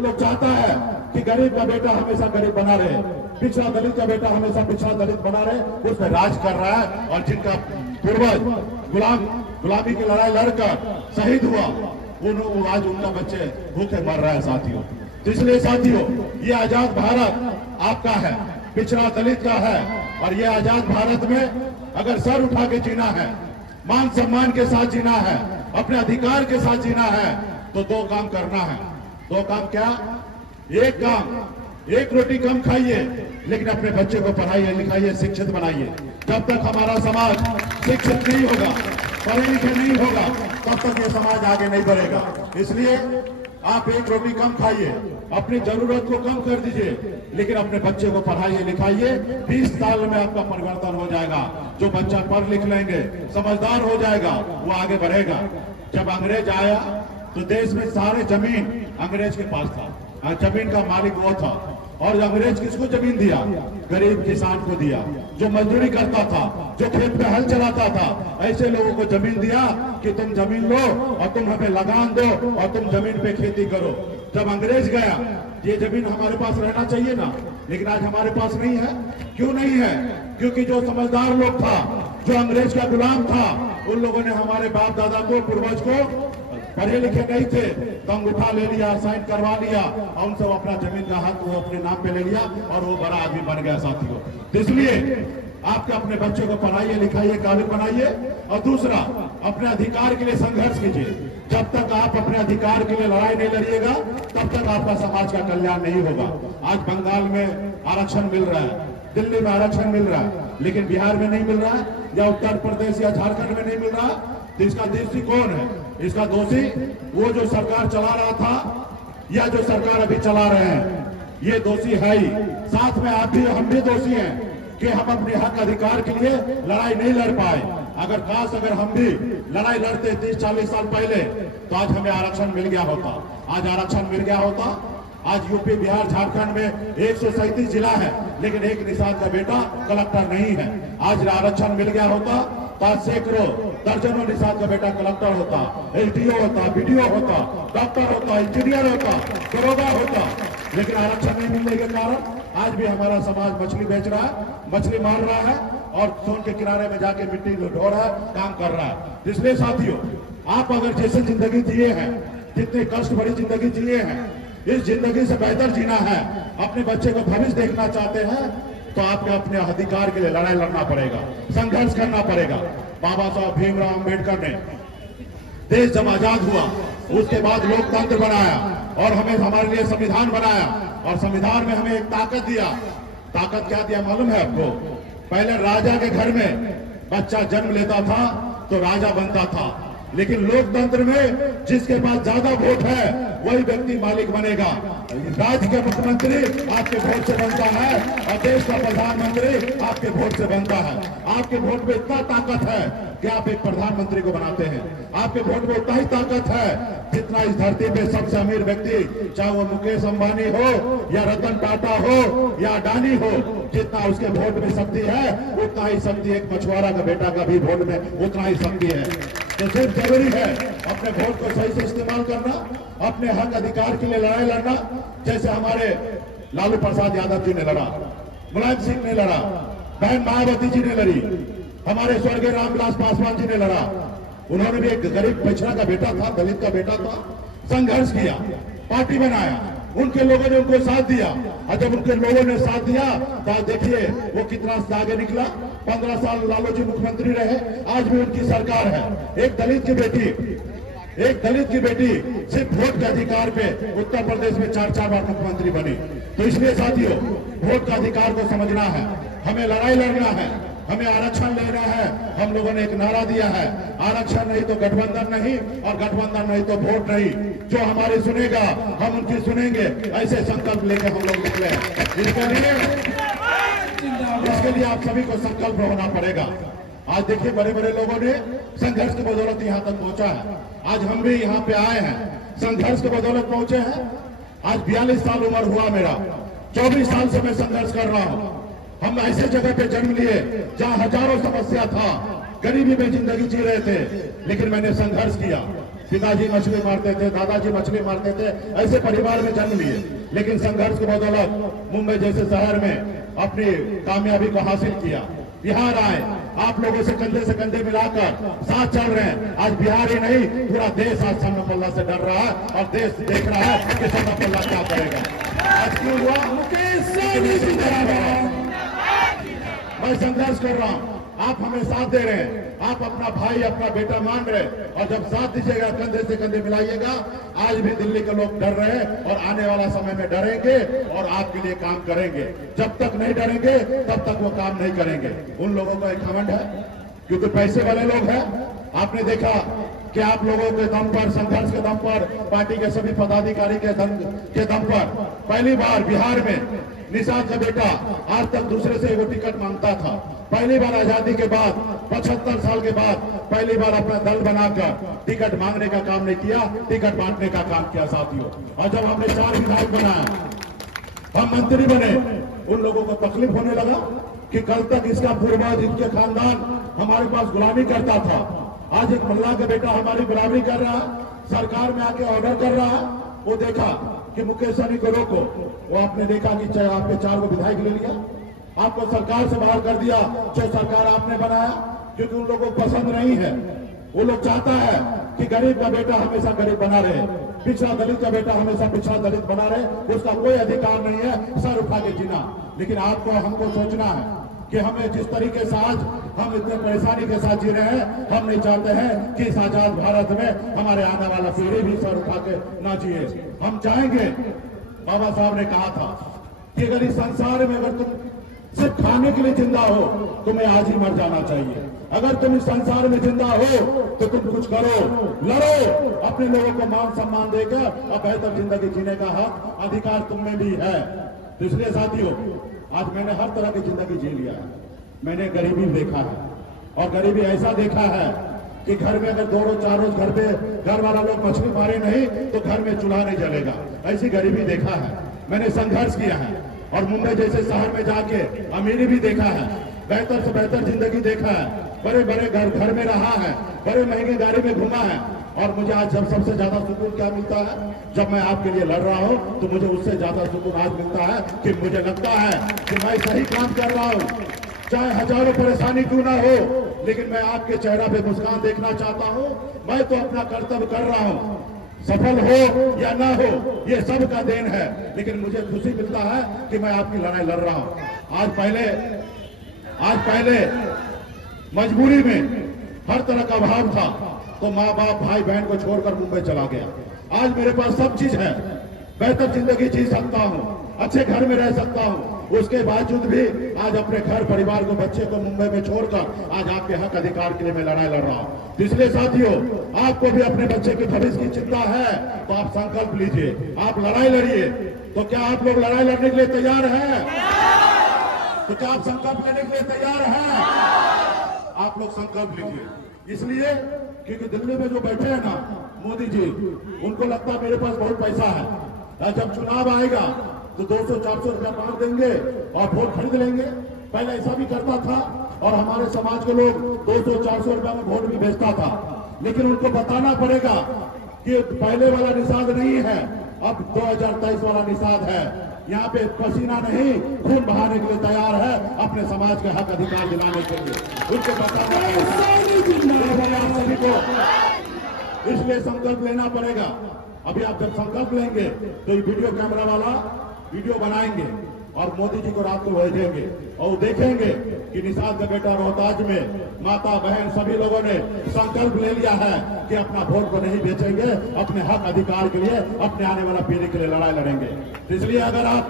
लोग चाहता है कि गरीब का बेटा हमेशा गरीब बना रहे, पिछड़ा दलित का बेटा हमेशा पिछड़ा दलित बना रहे, उस पर राज कर रहा है। और जिनका पूर्वज गुलामी की लड़ाई लड़कर शहीद हुआ, आज उनका बच्चे भूखे मर रहा है साथियों। तो इसलिए साथियों, ये आजाद भारत आपका है, पिछड़ा दलित का है। और ये आजाद भारत में अगर सर उठा के जीना है, मान सम्मान के साथ जीना है, अपने अधिकार के साथ जीना है, तो दो काम करना है। दो काम क्या? एक काम, एक रोटी कम खाइए, लेकिन अपने बच्चे को पढ़ाइए लिखाइए, शिक्षित बनाइए। जब तक हमारा समाज शिक्षित नहीं होगा, पढ़े लिखे नहीं होगा, तब तक ये समाज आगे नहीं बढ़ेगा। इसलिए आप एक रोटी कम खाइए, अपनी जरूरत को कम कर दीजिए, लेकिन अपने बच्चे को पढ़ाइए लिखाइए। 20 साल में आपका परिवर्तन हो जाएगा। जो बच्चा पढ़ लिख लेंगे, समझदार हो जाएगा, वो आगे बढ़ेगा। जब अंग्रेज आया तो देश में सारे जमीन अंग्रेज के पास था, जमीन का मालिक वो था। और अंग्रेज किसको जमीन दिया? गरीब किसान को दिया, जो मजदूरी करता था, जो खेत पे हल चलाता था। ऐसे लोगों को जमीन दिया कि तुम जमीन लो और तुम हमें लगान दो और तुम जमीन पे खेती करो। जब अंग्रेज गया, ये जमीन हमारे पास रहना चाहिए ना, लेकिन आज हमारे पास नहीं है। क्यों नहीं है? क्योंकि जो समझदार लोग था, जो अंग्रेज का गुलाम था, उन लोगों ने हमारे बाप दादा को, पूर्वज को, पढ़े लिखे नहीं थे तो अंगूठा ले लिया, साइन करवा लिया और उनसे अपना जमीन का हक वो अपने नाम पे ले लिया और वो बड़ा आदमी बन गया साथियों। तो इसलिए आपके अपने बच्चों को पढ़ाइए लिखाइए, काबिल बनाइए। और दूसरा, अपने अधिकार के लिए संघर्ष कीजिए। जब तक आप अपने अधिकार के लिए लड़ाई नहीं लड़िएगा, तब तक आपका समाज का कल्याण नहीं होगा। आज बंगाल में आरक्षण मिल रहा है, दिल्ली में आरक्षण मिल रहा है, लेकिन बिहार में नहीं मिल रहा है, या उत्तर प्रदेश या झारखंड में नहीं मिल रहा। तो इसका दोषी कौन है? इसका दोषी वो जो सरकार चला रहा था या जो सरकार अभी चला रहे हैं, ये दोषी है ही। साथ में आप भी, हम भी दोषी हैं कि हम अपने हक अधिकार के लिए लड़ाई नहीं लड़ पाए। अगर हम भी लड़ाई लड़ते 30-40 साल पहले, तो आज हमें आरक्षण मिल गया होता। आज आरक्षण मिल गया होता। आज यूपी, बिहार, झारखंड में 137 जिला है, लेकिन एक निषाद का बेटा कलेक्टर नहीं है। आज आरक्षण मिल गया होता तो आज सैकड़ों, दर्जनों निषाद का बेटा कलेक्टर होता, एसडीओ होता, बीडीओ होता, डॉक्टर होता, इंजीनियर होता, दरोगा होता। लेकिन आरक्षण नहीं मिलने के कारण आज भी हमारा समाज मछली बेच रहा है, मछली मार रहा है और सोन के किनारे में जाके मिट्टी ढो रहा है, काम कर रहा है। इसलिए साथियों, आप अगर जैसे जिंदगी जिए हैं, जितने कष्ट भरी जिंदगी जिए हैं, इस जिंदगी से बेहतर जीना है, अपने बच्चे को भविष्य देखना चाहते हैं, तो आपको अपने अधिकार के लिए लड़ाई लड़ना पड़ेगा, संघर्ष करना पड़ेगा। बाबा साहब भीमराव अंबेडकर ने देश जब आजाद हुआ, उसके बाद लोकतंत्र बनाया और हमें हमारे लिए संविधान बनाया। और संविधान में हमें एक ताकत दिया। ताकत क्या दिया मालूम है आपको? पहले राजा के घर में बच्चा जन्म लेता था तो राजा बनता था, लेकिन लोकतंत्र में जिसके पास ज्यादा वोट है वही व्यक्ति मालिक बनेगा। राज्य के मुख्यमंत्री आपके वोट से बनता है और देश का प्रधानमंत्री आपके वोट से बनता है। आपके वोट में इतना ताकत है कि आप एक प्रधानमंत्री को बनाते हैं। आपके वोट में उतना ही ताकत है जितना इस धरती पे सबसे अमीर व्यक्ति, चाहे वो मुकेश अंबानी हो या रतन टाटा हो या अडानी हो, जितना उसके वोट में शक्ति है, उतना ही शक्ति एक मछुआरा का बेटा का भी वोट में उतना ही शक्ति है। तो सिर्फ जरूरी है अपने वोट को सही से इस्तेमाल करना, अपने हक अधिकार के लिए लड़ाई लड़ना। जैसे हमारे लालू प्रसाद यादव जी ने लड़ा, मुलायम सिंह ने लड़ा, बहन मायावती जी ने लड़ी, हमारे स्वर्गीय रामविलास पासवान जी ने लड़ा। उन्होंने भी एक गरीब पिछड़ा का बेटा था, दलित का बेटा था, संघर्ष किया, पार्टी बनाया, उनके लोगों ने उनको साथ दिया। और जब उनके लोगों ने साथ दिया तो देखिए वो कितना आगे निकला। 15 साल लालू जी मुख्यमंत्री रहे, आज भी उनकी सरकार है। एक दलित की बेटी सिर्फ वोट के अधिकार पे उत्तर प्रदेश में 4 बार मुख्यमंत्री बनी। तो इसलिए साथियों, वोट का अधिकार को समझना है, हमें लड़ाई लड़ना है, हमें आरक्षण लेना है। हम लोगों ने एक नारा दिया है, आरक्षण नहीं तो गठबंधन नहीं, और गठबंधन नहीं तो वोट नहीं। जो हमारी सुनेगा हम उनकी सुनेंगे, ऐसे संकल्प लेकर हम लोग निकले। इसके लिए आप सभी को संकल्प होना पड़ेगा। आज देखिए, बड़े बड़े लोगों ने संघर्ष की बदौलत यहाँ तक पहुंचा है। आज हम भी यहाँ पे आए हैं, संघर्ष की बदौलत पहुंचे हैं। आज 42 साल उम्र हुआ मेरा, 24 साल से मैं संघर्ष कर रहा हूँ। हम ऐसे जगह पे जन्म लिए जहां हजारों समस्या था, गरीबी में जिंदगी जी रहे थे, लेकिन मैंने संघर्ष किया। पिताजी मछली मारते थे, दादाजी मछली मारते थे, ऐसे परिवार में जन्म लिए, लेकिन संघर्ष की बदौलत मुंबई जैसे शहर में अपनी कामयाबी को हासिल किया। बिहार आए, आप लोगों से कंधे मिलाकर साथ चल रहे हैं। आज बिहार ही नहीं, पूरा देश आज समपल्ला से डर रहा है और देश देख रहा है कि समपल्ला क्या करेगा। आज क्यों हुआ? मैं संघर्ष कर रहा हूं, आप हमें साथ दे रहे हैं, आप अपना भाई अपना बेटा मान रहे हैं, और जब साथ दीजिएगा, कंधे से कंधे मिलाइएगा। आज भी दिल्ली के लोग डर रहे हैं और आने वाला समय में डरेंगे और आपके लिए काम करेंगे। जब तक नहीं डरेंगे तब तक वो काम नहीं करेंगे। उन लोगों का एक घमंड है क्योंकि पैसे वाले लोग हैं। आपने देखा कि आप लोगों के दम पर, संघर्ष के दम पर, पार्टी के सभी पदाधिकारी के दम पर पहली बार बिहार में निषाद का बेटा आज तक दूसरे से वो टिकट मांगता था। पहली बार आजादी के बाद 75 साल के बाद पहली बार अपना दल बनाकर टिकट मांगने का काम नहीं किया, टिकट बांटने का काम किया साथियों। और जब हमने 4 विधायक बनाया, हम मंत्री बने, उन लोगों को तकलीफ होने लगा कि कल तक इसका पूर्वज, इनके खानदान हमारे पास गुलामी करता था। आज एक मुल्ला का बेटा हमारी गुलामी कर रहा है, सरकार में आके ऑर्डर कर रहा है। वो देखा कि मुकेश सहनी को रोको, वो आपने देखा कि चाहे आपके 4 विधायक ले लिया, आपको सरकार से बाहर कर दिया जो सरकार आपने बनाया, क्योंकि उन लोगों को पसंद नहीं है। वो लोग चाहता है कि गरीब का बेटा हमेशा गरीब बना रहे, पिछड़ा दलित का बेटा हमेशा पिछड़ा दलित बना रहे, उसका कोई अधिकार नहीं है सर उठा के जीना। लेकिन आपको हमको सोचना है कि हमें जिस तरीके से आज हम इतने परेशानी के साथ जी रहे हैं, हम नहीं चाहते हैं कि इस आजाद भारत में हमारे आने वाला पीढ़ी भी सर उठा के ना जिए। हम चाहेंगे, बाबा साहब ने कहा था कि अगर इस संसार में अगर तुम सिर्फ खाने के लिए जिंदा हो, तुम्हें आज ही मर जाना चाहिए। अगर तुम इस संसार में जिंदा हो तो तुम कुछ करो, लड़ो, अपने लोगों को मान सम्मान देकर और बेहतर जिंदगी जीने का हक, अधिकार तुम में भी है। तो इसलिए साथियों, आज मैंने हर तरह की जिंदगी जी लिया है। मैंने गरीबी देखा है, और गरीबी ऐसा देखा है कि घर में अगर 2 रोज 4 रोज घर वाला लोग मछली मारे नहीं तो घर में चूल्हा नहीं जलेगा, ऐसी गरीबी देखा है। मैंने संघर्ष किया है और मुंबई जैसे शहर में जाके अमीरी भी देखा है, बेहतर से बेहतर जिंदगी देखा है, बड़े बड़े घर में रहा है, बड़े महंगे गाड़ी में घुमा है। और मुझे आज जब सबसे ज्यादा सुकून क्या मिलता है, जब मैं आपके लिए लड़ रहा हूं तो मुझे उससे ज्यादा सुकून आज मिलता है कि मुझे लगता है कि मैं सही काम कर रहा हूं। चाहे हजारों परेशानी क्यों ना हो, लेकिन मैं आपके चेहरा पे मुस्कान देखना चाहता हूं। मैं तो अपना कर्तव्य कर रहा हूं, सफल हो या ना हो ये सब का देन है, लेकिन मुझे खुशी मिलता है कि मैं आपकी लड़ाई लड़ रहा हूं। आज पहले मजबूरी में हर तरह का अभाव था तो माँ बाप भाई बहन को छोड़कर मुंबई चला गया। आज मेरे पास सब चीज है, बेहतर जिंदगी जी सकता हूँ, अच्छे घर में रह सकता हूँ, उसके बावजूद भी आज अपने घर परिवार को, बच्चे को मुंबई में छोड़कर आज आपके हक अधिकार के लिए मैं लड़ाई लड़ रहा हूँ। इसलिए साथियों, आपको भी अपने बच्चे के भविष्य की चिंता है तो आप संकल्प लीजिए, आप लड़ाई लड़िए। तो क्या आप लोग लड़ाई लड़ने के लिए तैयार हैं? तो क्या आप संकल्प लेने के लिए तैयार हैं? आप लोग संकल्प लीजिए। इसलिए क्योंकि दिल्ली में जो बैठे हैं ना मोदी जी, उनको लगता है मेरे पास बहुत पैसा है, जब चुनाव आएगा तो 200-400 रुपया मांग देंगे और वोट खरीद लेंगे। पहले ऐसा भी करता था और हमारे समाज के लोग 200-400 रुपया में वोट भी बेचता था। लेकिन उनको बताना पड़ेगा कि पहले वाला निषाद नहीं है, अब 2023 वाला निषाद है। यहाँ पे पसीना नहीं खून बहाने के लिए तैयार है अपने समाज के हक अधिकार दिलाने के लिए। उनको बताना सभी को, इसलिए संकल्प लेना पड़ेगा। अभी आप जब संकल्प लेंगे तो ये वीडियो कैमरा वाला वीडियो बनाएंगे और मोदी जी को रात को भेजेंगे और देखेंगे कि निषाद का बेटा रोहतास में माता बहन सभी लोगों ने संकल्प ले लिया है कि अपना वोट को नहीं बेचेंगे, अपने हक अधिकार के लिए, अपने आने वाला पीढ़ी के लिए लड़ाई लड़ेंगे। इसलिए अगर आप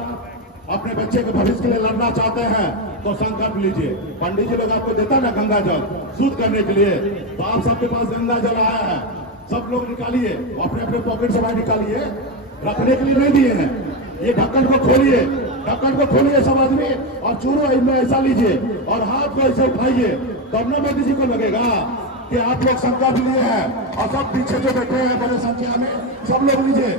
अपने बच्चे के भविष्य के लिए लड़ना चाहते हैं तो संकल्प लीजिए। पंडित जी लोग आपको देता है ना गंगा जल शुद्ध करने के लिए, तो आप सबके पास गंगा जल आया है, सब लोग निकालिए, अपने अपने पॉकेट से बाहर निकालिए, रखने के लिए नहीं दिए हैं। ये ढक्कन को खोलिए, ढक्कन को खोलिए सब आदमी, और चूरू इनमें ऐसा लीजिए और हाथ को ऐसे उठाइए, तब ना मोदी जी को लगेगा कि आप लोग संकल्प लिए हैं। और सब पीछे जो बैठे हैं बड़े संख्या में, सब लोग लीजिए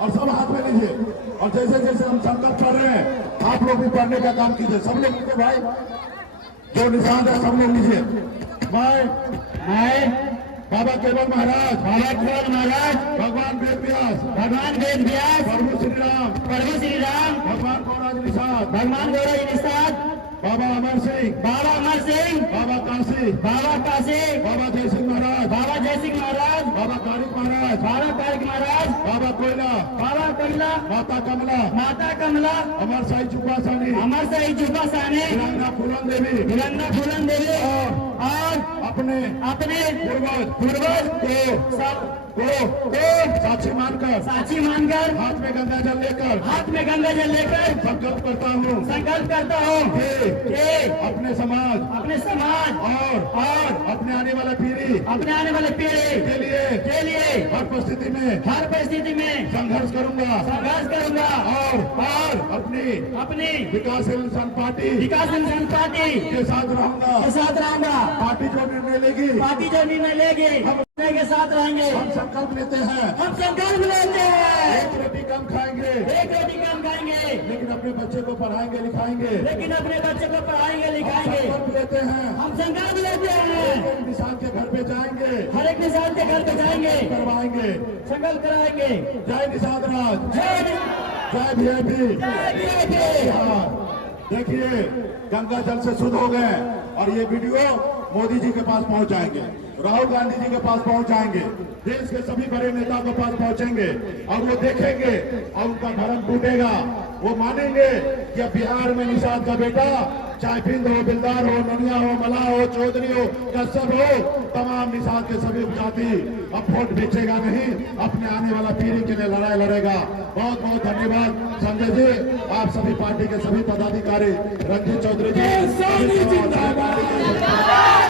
और सब हाथ में लीजिए, और जैसे जैसे हम संकल्प कर रहे हैं आप लोग भी पढ़ने का काम कीजिए। सब लोग लीजिए भाई, जो निशान है सब लोग लीजिए। मैं बाबा केवल महाराज, भगवान वेद व्यास, प्रभु श्री राम, भगवान गौराज निषाद, बाबा अमर सिंह, बाबा काशी, बाबा जय सिंह महाराज, बाबा तारिक महाराज, बाबा कोयला, माता कमला, अमर साई चुपासानी, वीरांगना फूलन देवी और अपने पूर्वज को साक्षी मानकर हाथ में गंगा जल लेकर संकल्प करता हूँ कि अपने समाज और अपने आने वाला पीढ़ी के लिए हर परिस्थिति में संघर्ष करूंगा और अपनी विकासशील इंसान पार्टी के साथ रहूंगा। पार्टी जो निर्णय लेगी हम के साथ रहेंगे। हम संकल्प लेते हैं एक रोटी कम खाएंगे लेकिन अपने बच्चे को पढ़ाएंगे लिखाएंगे। हम संकल्प लेते हैं एक निशान के घर पे जाएंगे, करवाएंगे, संकल्प कराएंगे। जय निषाद राज, जय वीआईपी। देखिए गंगा जल से शुद्ध हो गए और ये वीडियो मोदी जी के पास पहुंच जाएंगे, राहुल गांधी जी के पास पहुंच जाएंगे, देश के सभी बड़े नेताओं के पास पहुंचेंगे और वो देखेंगे और उनका धर्म टूटेगा। वो मानेंगे कि अब बिहार में निषाद का बेटा चाहे बिंद हो, बिलदार हो, ननिया हो, मला हो, चौधरी हो, कश्यप हो, तमाम निषाद के सभी जाति अब वोट बेचेगा नहीं, अपने आने वाला पीढ़ी के लिए लड़ाई लड़ेगा। बहुत बहुत धन्यवाद संजय जी, आप सभी पार्टी के सभी पदाधिकारी, रंजीत चौधरी जी।